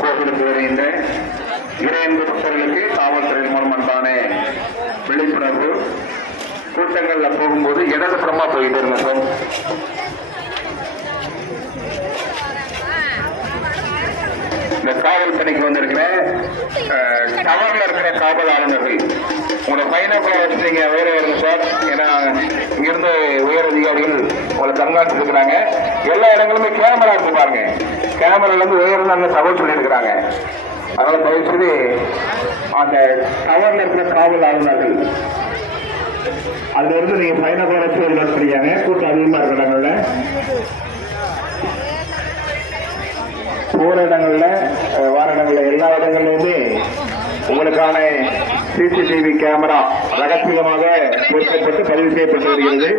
கோவிலுக்கு வருகின்ற இறையன்பு பக்தர்களுக்கு காவல்துறையின் மூலமான விழிப்புணர்வு. கூட்டங்கள்ல போகும்போது இடதுபுறமா போயிட்டு இருங்க சார். இந்த காவல் பணிக்கு வந்திருக்கிற டவர்ல இருக்கிற காவல் ஆளுநர்கள் உங்களோட பைனாக்குள்ள வச்சு நீங்க உயர வருங்க சார். ஏன்னா இங்கிருந்து உயர் அதிகாரிகள் உங்களை கண்காணிச்சு இருக்கிறாங்க. எல்லா இடங்களுமே கேமரா இருக்கு பாருங்க. கேமரால இருந்து உயர்ந்து அந்த தகவல் சொல்லி இருக்கிறாங்க. அதனால தயவுசெய்து அந்த டவர்ல இருக்கிற காவல் ஆளுநர்கள் அதுல இருந்து நீங்க பைனாக்குள்ள வச்சு பண்ணிக்காங்க. கூட்டம் அதிகமா இருக்கிற இடங்கள்ல போற இடங்கள்ல வார இடங்கள்ல எல்லா இடங்கள்லயுமே உங்களுக்கான சிசிடிவி கேமரா ரகசியமாக பொருத்தப்பட்டு பதிவு செய்யப்பட்டு வருகிறது.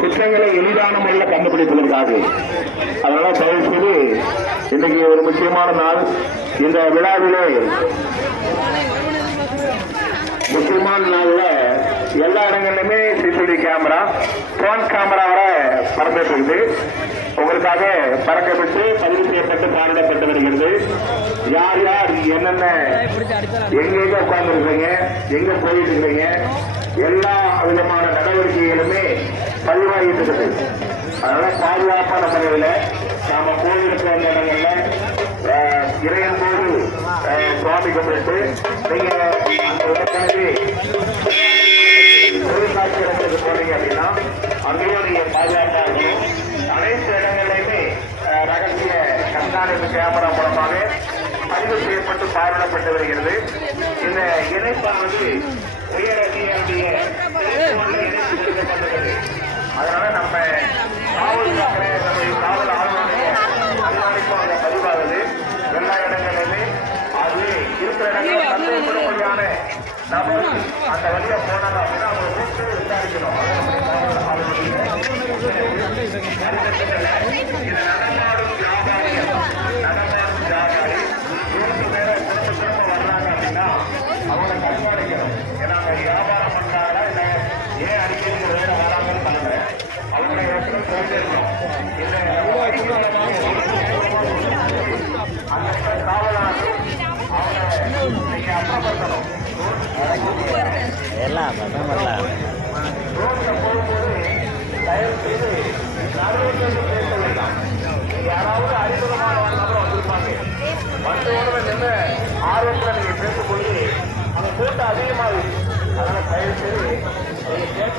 குற்றங்களை எளிதான முறையில் கண்டுபிடிப்பதற்காக. அதனால தயவு செய்து இன்னைக்கு ஒரு முக்கியமான நாள். இந்த விழாவிலே முக்கியமான நாள்ல எல்லா இடங்கள்லயுமே சிசிடிவி கேமரா போன் கேமராவோட பறந்துட்டு உங்களுக்காக பறக்கப்பட்டு பதிவு செய்யப்பட்டு பாரிடப்பட்டு வருகிறது. யார் யார் என்னென்ன எங்க உட்கார்ந்து இருக்கீங்க, எங்க போயிட்டு இருக்கீங்க, எல்லா விதமான நடவடிக்கைகளுமே பதிவாகிட்டு இருக்குது. அதனால பாதுகாப்பான முறையில நாம கோயிலுக்கு வந்த இடங்கள்ல இறையன் போது சுவாமி கும்பிட்டு நீங்க அந்த உடனே தொழிற்சாட்சி இடங்களுக்கு போனீங்க அப்படின்னா அங்கேயும் நீங்க பாதுகாப்பா இருக்கணும். அனைத்து இடங்களிலுமே ரகசிய கண்காணிப்பு கேமரா மூலமாக பதிவு செய்யப்பட்டு பார்வையிடப்பட்டு வருகிறது. இந்த இணைப்பானது உயர் அதிகாரியுடைய இணைப்பு கொடுக்கப்பட்டுள்ளது. அதனால நம்ம காவல் காவல் ஆளுநருடைய கண்காணிப்பு அங்கே பதிவாகுது. எல்லா இடங்களிலுமே அது இருக்கிற இடங்களில் சந்தேகப்படும்படியான நபர் அந்த வழியா போனாங்க அப்படின்னா அவங்க கூப்பிட்டு விசாரிக்கணும். இது நடமாடும் வியாபாரிகள், நடமாடும் வியாபாரி 2 பேரை திரும்ப வர்றாங்க அப்படின்னா அவங்களை கண்காணிக்கணும். ஏன்னா அவங்க வியாபாரம் பண்றாங்களா இல்லை ஏன் அடிக்கடி வேற வராங்கன்னு பாருங்க. அவங்களுடைய இடத்துல போயிட்டே இருக்கணும். அந்த காவலாளர்கள் அவங்களை நீங்க அப்புறப்படுத்தணும். ரோட்ல போகும்போது தயவு செய்து நடுவில் பேச வேண்டாம். யாராவது அறிமுகமான நபர் வந்திருப்பாங்க. வந்தோட நின்று ஆர்வத்தில் நீங்க பேசும்பொழுது அந்த கூட்டம் அதிகமாகுது. அதனால தயவு செய்து நீங்க பேச